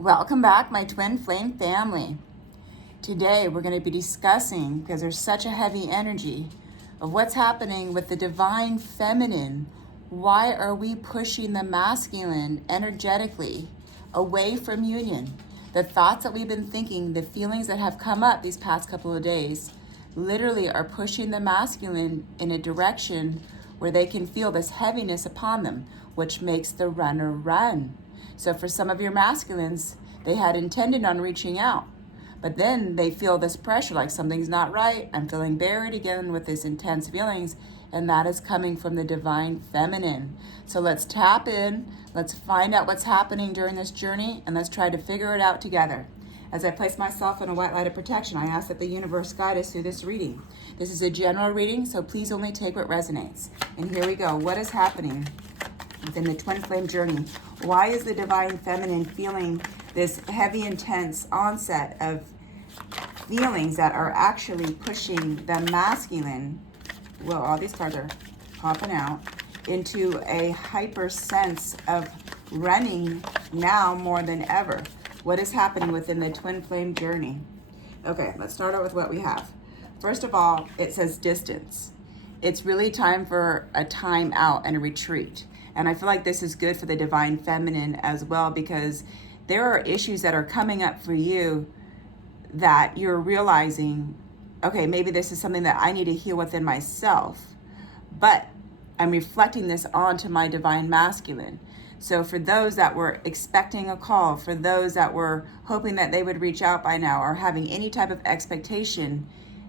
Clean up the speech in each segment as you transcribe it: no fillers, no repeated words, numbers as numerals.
Welcome back, my twin flame family. Today we're going to be discussing, because there's such a heavy energy, of what's happening with the divine feminine. Why are we pushing the masculine energetically away from union? The thoughts that we've been thinking, the feelings that have come up these past couple of days, literally are pushing the masculine in a direction where they can feel this heaviness upon them, which makes the runner run. So for some of your masculines, they had intended on reaching out, but then they feel this pressure, like something's not right. I'm feeling buried again with these intense feelings, and that is coming from the divine feminine. So let's tap in, let's find out what's happening during this journey, and let's try to figure it out together. As I place myself in a white light of protection, I ask that the universe guide us through this reading. This is a general reading, so please only take what resonates. And here we go. What is happening within the twin flame journey? Why is the divine feminine feeling this heavy, intense onset of feelings that are actually pushing the masculine, well, all these cards are popping out, into a hyper sense of running now more than ever? What is happening within the twin flame journey? Okay, let's start out with what we have. First of all, it says distance. It's really time for a time out and a retreat. And I feel like this is good for the divine feminine as well, because there are issues that are coming up for you that you're realizing, okay, maybe this is something that I need to heal within myself, but I'm reflecting this onto my divine masculine. So for those that were expecting a call, for those that were hoping that they would reach out by now, or having any type of expectation,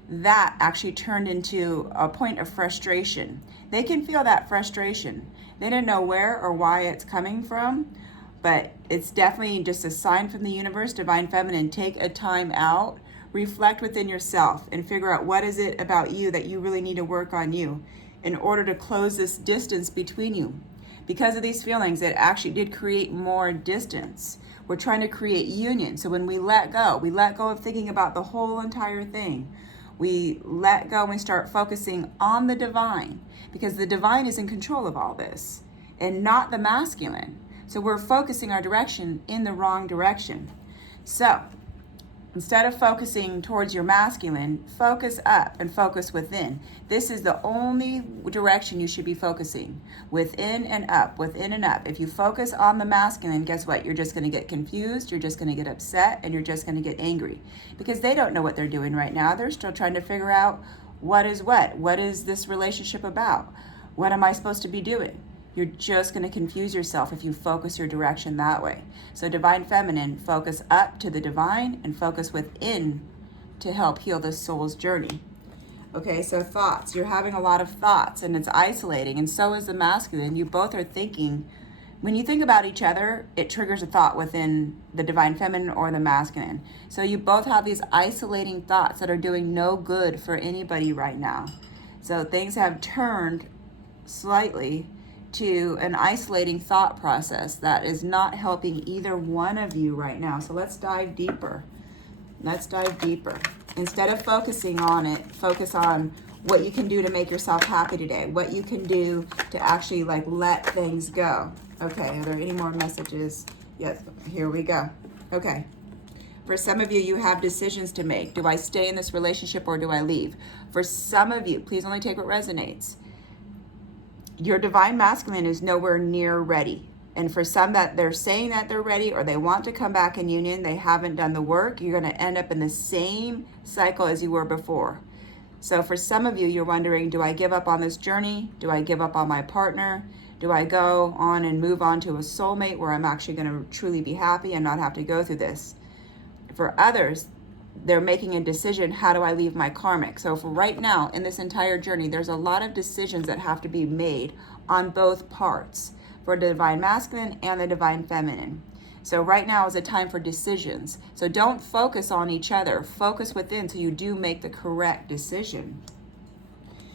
that actually turned into a point of frustration. They can feel that frustration. They didn't know where or why it's coming from, but it's definitely just a sign from the universe, divine feminine. Take a time out, reflect within yourself, and figure out what is it about you that you really need to work on you in order to close this distance between you. Because of these feelings, it actually did create more distance. We're trying to create union. So when we let go of thinking about the whole entire thing. We let go and start focusing on the divine, because the divine is in control of all this and not the masculine. So we're focusing our direction in the wrong direction. So instead of focusing towards your masculine, focus up and focus within. This is the only direction you should be focusing, within and up, within and up. If you focus on the masculine, guess what? You're just going to get confused, you're just going to get upset, and you're just going to get angry, because they don't know what they're doing right now. They're still trying to figure out what is this relationship about? What am I supposed to be doing? You're just going to confuse yourself if you focus your direction that way. So divine feminine, focus up to the divine and focus within to help heal this soul's journey. Okay, so thoughts. You're having a lot of thoughts and it's isolating, and so is the masculine. You both are thinking. When you think about each other, it triggers a thought within the divine feminine or the masculine. So you both have these isolating thoughts that are doing no good for anybody right now. So things have turned slightly to an isolating thought process that is not helping either one of you right now. So let's dive deeper. Instead of focusing on it, focus on what you can do to make yourself happy today, what you can do to actually let things go. Okay, are there any more messages? Yes, here we go. Okay. For some of you, you have decisions to make. Do I stay in this relationship or do I leave? For some of you, please only take what resonates. Your divine masculine is nowhere near ready. And for some that they're saying that they're ready or they want to come back in union, they haven't done the work. You're going to end up in the same cycle as you were before. So for some of you, you're wondering, do I give up on this journey? Do I give up on my partner? Do I go on and move on to a soulmate where I'm actually going to truly be happy and not have to go through this? For others, they're making a decision, how do I leave my karmic? So for right now, in this entire journey, there's a lot of decisions that have to be made on both parts, for the divine masculine and the divine feminine. So right now is a time for decisions. So don't focus on each other. Focus within so you do make the correct decision.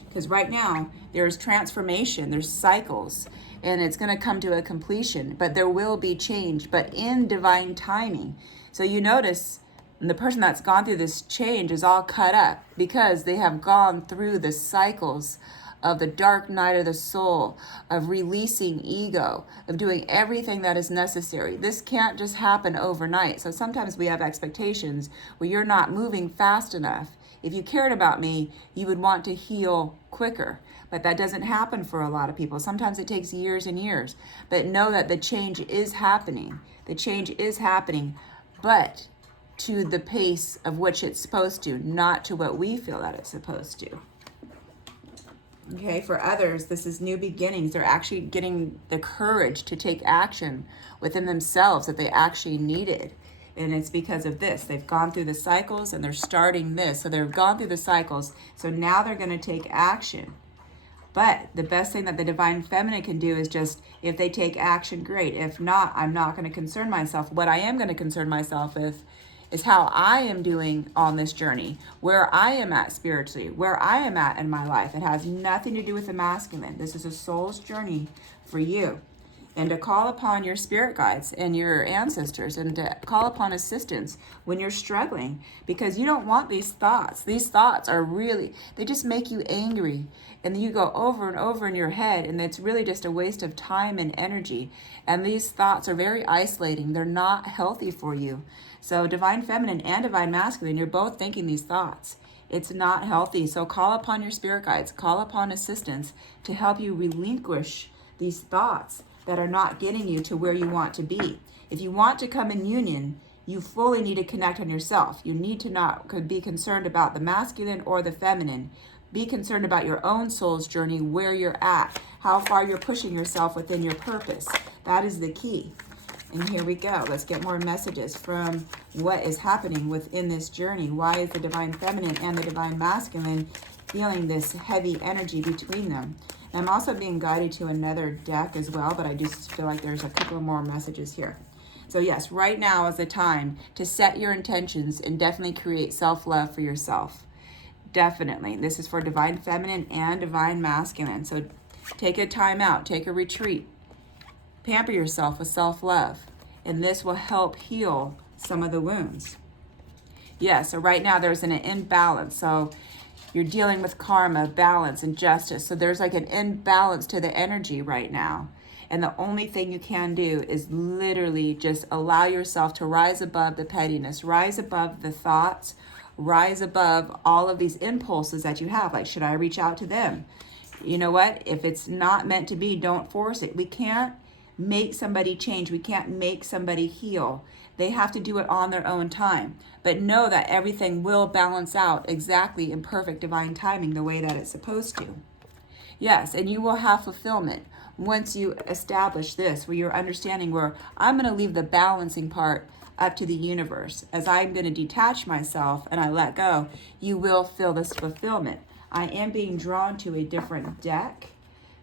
Because right now, there's transformation, there's cycles, and it's going to come to a completion. But there will be change, but in divine timing. So you notice the person that's gone through this change is all cut up because they have gone through the cycles of the dark night of the soul, of releasing ego, of doing everything that is necessary. This can't just happen overnight. So sometimes we have expectations where you're not moving fast enough. If you cared about me, you would want to heal quicker. But that doesn't happen for a lot of people. Sometimes it takes years and years. But know that the change is happening. The change is happening, but to the pace of which it's supposed to, not to what we feel that it's supposed to. Okay, for others, this is new beginnings. They're actually getting the courage to take action within themselves that they actually needed. And it's because of this. They've gone through the cycles and they're starting this. So they've gone through the cycles. So now they're going to take action. But the best thing that the Divine Feminine can do is just, if they take action, great. If not, I'm not going to concern myself. What I am going to concern myself with is how I am doing on this journey, where I am at spiritually, where I am at in my life. It has nothing to do with the masculine. This is a soul's journey for you. And to call upon your spirit guides and your ancestors, and to call upon assistance when you're struggling, because you don't want these thoughts. These thoughts are really, they just make you angry. And you go over and over in your head, and it's really just a waste of time and energy. And these thoughts are very isolating. They're not healthy for you. So Divine Feminine and Divine Masculine, you're both thinking these thoughts. It's not healthy. So call upon your spirit guides, call upon assistance to help you relinquish these thoughts that are not getting you to where you want to be. If you want to come in union, you fully need to connect on yourself. You need to not be concerned about the masculine or the feminine. Be concerned about your own soul's journey, where you're at, how far you're pushing yourself within your purpose. That is the key. And here we go. Let's get more messages from what is happening within this journey. Why is the Divine Feminine and the Divine Masculine feeling this heavy energy between them? I'm also being guided to another deck as well, but I just feel like there's a couple more messages here. So yes, right now is the time to set your intentions and definitely create self-love for yourself. Definitely. This is for Divine Feminine and Divine Masculine. So take a time out, take a retreat, pamper yourself with self-love, and this will help heal some of the wounds. Yeah, so right now there's an imbalance. So you're dealing with karma, balance, and justice. So there's like an imbalance to the energy right now. And the only thing you can do is literally just allow yourself to rise above the pettiness, rise above the thoughts, rise above all of these impulses that you have. Like, should I reach out to them? You know what? If it's not meant to be, don't force it. We can't make somebody change. We can't make somebody heal. They have to do it on their own time. But know that everything will balance out exactly in perfect divine timing, the way that it's supposed to. Yes, and you will have fulfillment once you establish this, where you're understanding where I'm going to leave the balancing part up to the universe. As I'm going to detach myself and I let go, you will feel this fulfillment. I am being drawn to a different deck.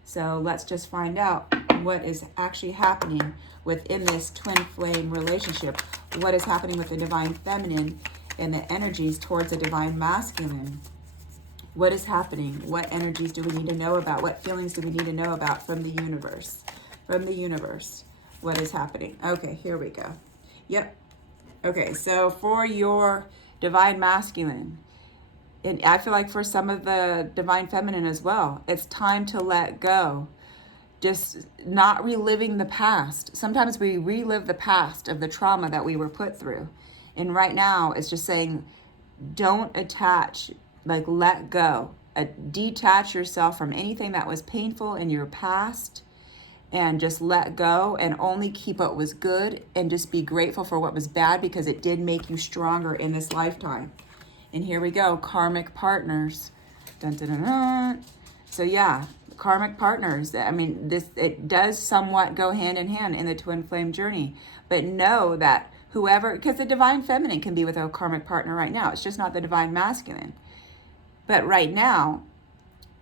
So let's just find out what is actually happening within this twin flame relationship. What is happening with the Divine Feminine and the energies towards the Divine Masculine. What is happening? What energies do we need to know about? What feelings do we need to know about from the universe? From the universe, what is happening? Okay, here we go. Yep. Okay, so for your Divine Masculine, and I feel like for some of the Divine Feminine as well, it's time to let go. Just not reliving the past. Sometimes we relive the past of the trauma that we were put through. And right now, it's just saying, don't attach, like let go. Detach yourself from anything that was painful in your past, and just let go and only keep what was good, and just be grateful for what was bad, because it did make you stronger in this lifetime. And here we go, karmic partners. Dun, dun, dun, dun. So yeah, karmic partners. I mean, it does somewhat go hand in hand in the twin flame journey. But know that whoever, because the Divine Feminine can be with a karmic partner right now. It's just not the Divine Masculine. But right now,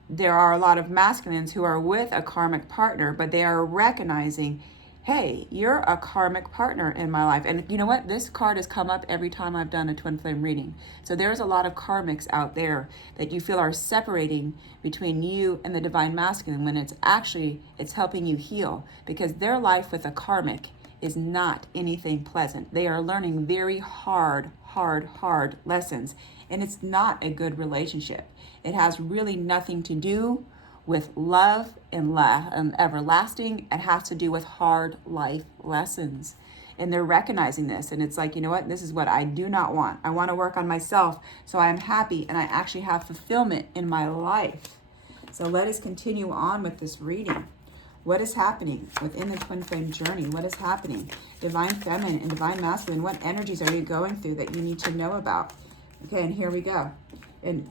there are a lot of masculines who are with a karmic partner, but they are recognizing, hey, you're a karmic partner in my life. And you know what? This card has come up every time I've done a twin flame reading. So there's a lot of karmics out there that you feel are separating between you and the Divine Masculine, when it's helping you heal, because their life with a karmic is not anything pleasant. They are learning very hard lessons, and it's not a good relationship. It has really nothing to do with love and everlasting. It has to do with hard life lessons. And they're recognizing this. And it's like, you know what? This is what I do not want. I want to work on myself so I'm happy and I actually have fulfillment in my life. So let us continue on with this reading. What is happening within the twin flame journey? What is happening? Divine feminine and divine masculine, what energies are you going through that you need to know about? Okay, and here we go. And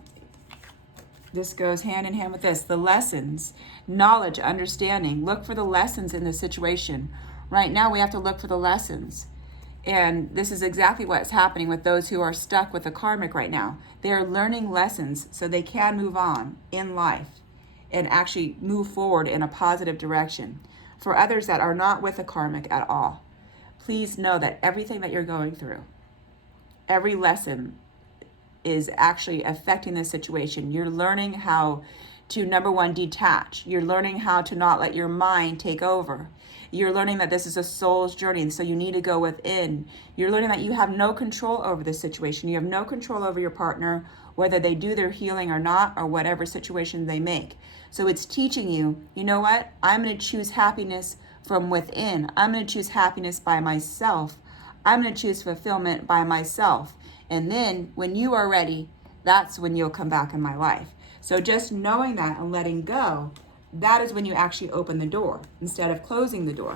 this goes hand in hand with this. The lessons, knowledge, understanding. Look for the lessons in the situation. Right now, we have to look for the lessons. And this is exactly what's happening with those who are stuck with the karmic right now. They are learning lessons so they can move on in life and actually move forward in a positive direction. For others that are not with the karmic at all, please know that everything that you're going through, every lesson is actually affecting the situation. You're learning how to, number one, detach. You're learning how to not let your mind take over. You're learning that this is a soul's journey, so you need to go within. You're learning that you have no control over the situation. You have no control over your partner, whether they do their healing or not, or whatever situation they make. So it's teaching you, you know what? I'm going to choose happiness from within. I'm going to choose happiness by myself. I'm going to choose fulfillment by myself. And then when you are ready, that's when you'll come back in my life. So just knowing that and letting go, that is when you actually open the door instead of closing the door.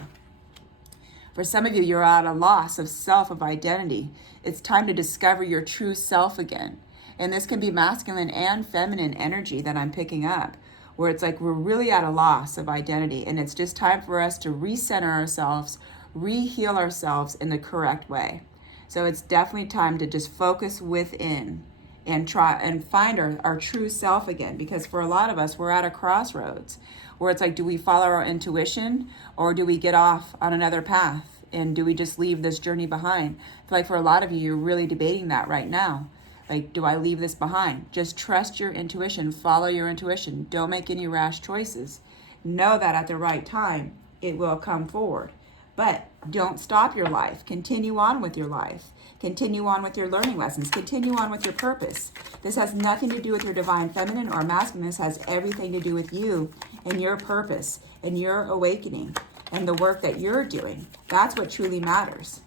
For some of you, you're at a loss of self, of identity. It's time to discover your true self again. And this can be masculine and feminine energy that I'm picking up, where it's like we're really at a loss of identity. And it's just time for us to recenter ourselves, re-heal ourselves in the correct way. So it's definitely time to just focus within and try and find our true self again. Because for a lot of us, we're at a crossroads where it's like, do we follow our intuition or do we get off on another path? And do we just leave this journey behind? I feel like for a lot of you, you're really debating that right now. Like, do I leave this behind? Just trust your intuition, follow your intuition. Don't make any rash choices. Know that at the right time, it will come forward. But don't stop your life. Continue on with your life. Continue on with your learning lessons. Continue on with your purpose. This has nothing to do with your divine feminine or masculine. This has everything to do with you and your purpose and your awakening and the work that you're doing. That's what truly matters.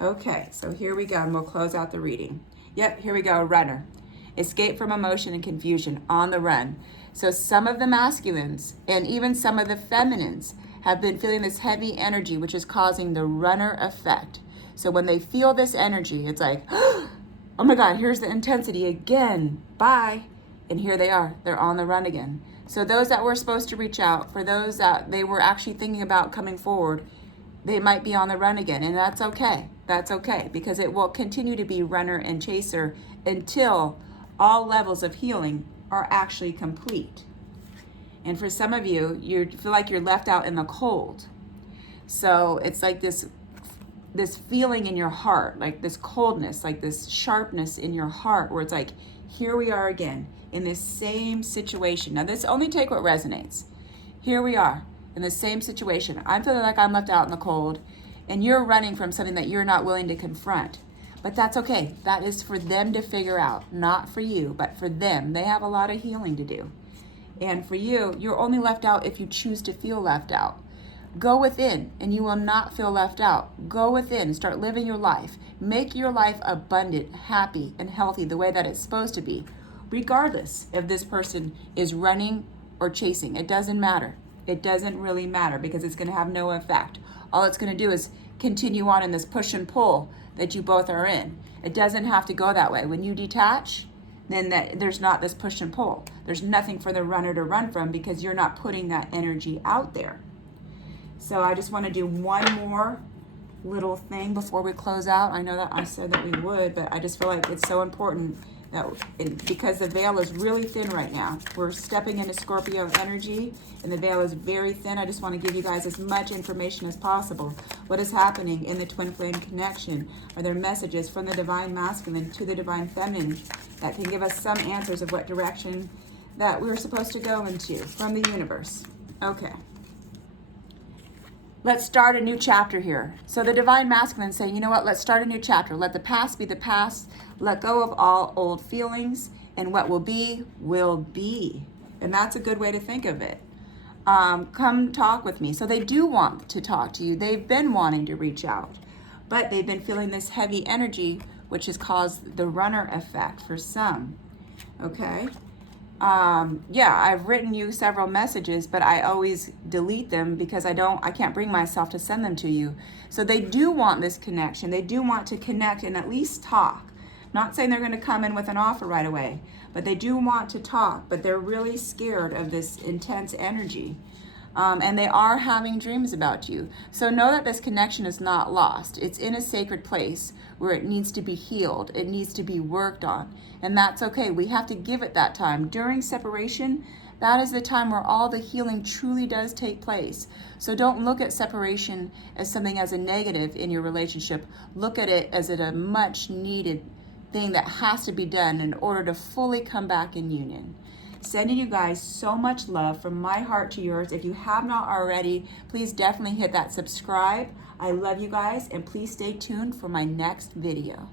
Okay, so here we go, and we'll close out the reading. Yep, here we go, runner. Escape from emotion and confusion, on the run. So some of the masculines and even some of the feminines have been feeling this heavy energy, which is causing the runner effect. So when they feel this energy, it's like, oh my God, here's the intensity again. Bye. And here they are. They're on the run again. So those that were supposed to reach out, for those that they were actually thinking about coming forward, they might be on the run again. And that's okay. That's okay, because it will continue to be runner and chaser until all levels of healing are actually complete. And for some of you, you feel like you're left out in the cold. So it's like this feeling in your heart, like this coldness, like this sharpness in your heart, where it's like, here we are again in this same situation. Now this only take what resonates. Here we are in the same situation. I'm feeling like I'm left out in the cold, and you're running from something that you're not willing to confront. But that's okay. That is for them to figure out, not for you, but for them. They have a lot of healing to do. And for you, you're only left out if you choose to feel left out. Go within and you will not feel left out. Go within, start living your life. Make your life abundant, happy, and healthy the way that it's supposed to be, regardless if this person is running or chasing. It doesn't matter. It doesn't really matter, because it's going to have no effect. All it's going to do is continue on in this push and pull that you both are in. It doesn't have to go that way. When you detach, then there's not this push and pull. There's nothing for the runner to run from, because you're not putting that energy out there. So I just want to do one more little thing before we close out. I know that I said that we would, but I just feel like it's so important that because the veil is really thin right now. We're stepping into Scorpio energy and the veil is very thin. I just want to give you guys as much information as possible. What is happening in the twin flame connection? Are there messages from the divine masculine to the divine feminine that can give us some answers of what direction that we're supposed to go into from the universe? Okay. Let's start a new chapter here. So the divine masculine saying, you know what, let's start a new chapter. Let the past be the past. Let go of all old feelings, and what will be, will be. And that's a good way to think of it. Come talk with me. So they do want to talk to you. They've been wanting to reach out, but they've been feeling this heavy energy, which has caused the runner effect for some. Okay. Yeah, I've written you several messages, but I always delete them because I can't bring myself to send them to you. So they do want this connection. They do want to connect and at least talk. Not saying they're going to come in with an offer right away, but they do want to talk, but they're really scared of this intense energy. And they are having dreams about you. So know that this connection is not lost. It's in a sacred place where it needs to be healed. It needs to be worked on. And that's okay. We have to give it that time. During separation, that is the time where all the healing truly does take place. So don't look at separation as something as a negative in your relationship. Look at it as a much needed thing that has to be done in order to fully come back in union. Sending you guys so much love from my heart to yours. If you have not already, please definitely hit that subscribe. I love you guys, and please stay tuned for my next video.